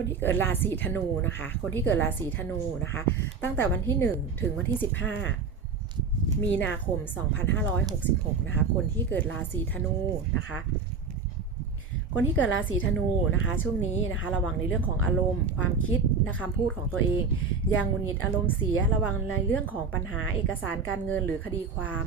คนที่เกิดราศีธนูนะคะ คนที่เกิดราศีธนูนะคะ ตั้งแต่วันที่ 1 ถึงวันที่ 15 มีนาคม 2566 นะคะ คนที่เกิดราศีธนูนะคะ คนที่เกิดราศีธนูนะคะ ช่วงนี้นะคะ ระวังในเรื่องของอารมณ์ ความคิดและคำพูดของตัวเอง อย่างหงุดหงิดอารมณ์เสีย ระวังในเรื่องของปัญหาเอกสารการเงินหรือคดีความ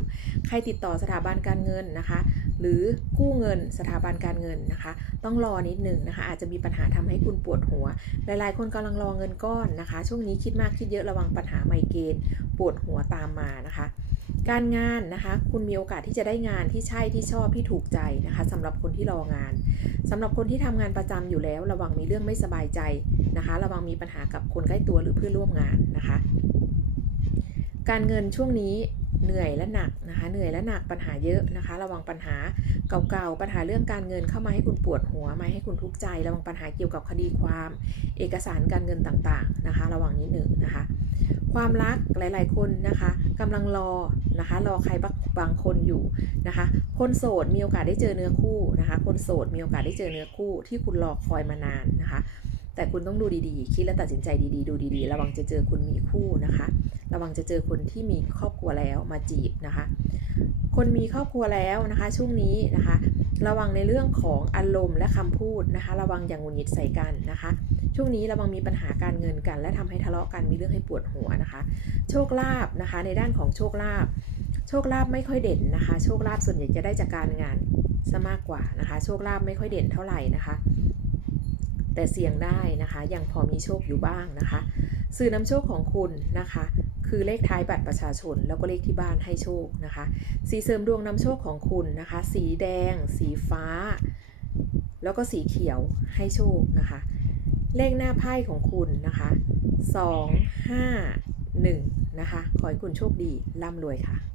ใครติดต่อสถาบันการเงินนะคะ หรือกู้เงินสถาบันการเงินนะคะ ต้องรอนิดหนึ่งนะคะ อาจจะมีปัญหาทำให้คุณปวดหัว หลายๆ คนกำลังรอเงินก้อนนะคะ ช่วงนี้คิดมากคิดเยอะระวังปัญหาไมเกรนปวดหัวตามมานะคะการงานนะคะ คุณมีโอกาสที่จะได้งานที่ใช่ที่ชอบที่ถูกใจนะคะสำหรับคนที่รองานสำหรับคนที่ทำงานประจำอยู่แล้ว ระวังมีเรื่องไม่สบายใจนะคะ ระวังมีปัญหากับคนใกล้ตัวหรือเพื่อนร่วมงานนะคะ การเงินช่วงนี้ เหนื่อยและหนักนะคะ เหนื่อยและหนักปัญหาเยอะนะคะ ระวังปัญหาเก่าๆ ปัญหาเรื่องการเงินเข้ามาให้คุณปวดหัวมาให้คุณทุกข์ใจ ระวังปัญหาเกี่ยวกับคดีความ เอกสารการเงินต่างๆนะคะ ระวังนิดหนึ่งนะคะ ความรักหลายๆคนนะคะกำลังรอนะคะ รอใครบางคนอยู่นะคะ คนโสดมีโอกาสได้เจอเนื้อคู่นะคะ คนโสดมีโอกาสได้เจอเนื้อคู่ที่คุณรอคอยมานานนะคะ แต่คุณต้องดูดีๆ คิดและตัดสินใจดีๆ ดูดีๆ ระวังจะเจอคุณมีคู่นะคะ ระวังจะเจอคนที่มีครอบครัวแล้วมาจีบนะคะ คนมีครอบครัวแล้วนะคะ ช่วงนี้นะคะ ระวังในเรื่องของอารมณ์และคำพูดนะคะ ระวังอย่างหงุดหงิดใส่กันนะคะ ช่วงนี้ระวังมีปัญหาการเงินกัน และทำให้ทะเลาะกันมีเรื่องให้ปวดหัวนะคะ โชคลาภนะคะ ในด้านของโชคลาภโชคลาภไม่ค่อยเด่นนะคะ โชคลาภส่วนใหญ่จะได้จากการงานซะมากกว่านะคะ โชคลาภไม่ค่อยเด่นเท่าไหร่นะคะ แต่เสี่ยงได้นะคะ ยังพอมีโชคอยู่บ้างนะคะ สื่อนำโชคของคุณนะคะ คือเลขท้ายบัตรประชาชน แล้วก็เลขที่บ้านให้โชคนะคะ สีเสริมดวงนำโชคของคุณนะคะ สีแดง สีฟ้า แล้วก็สีเขียวให้โชคนะคะ เลขหน้าไพ่ของคุณนะคะ2 5 1 นะคะ ขอให้คุณโชคดีร่ำรวยค่ะ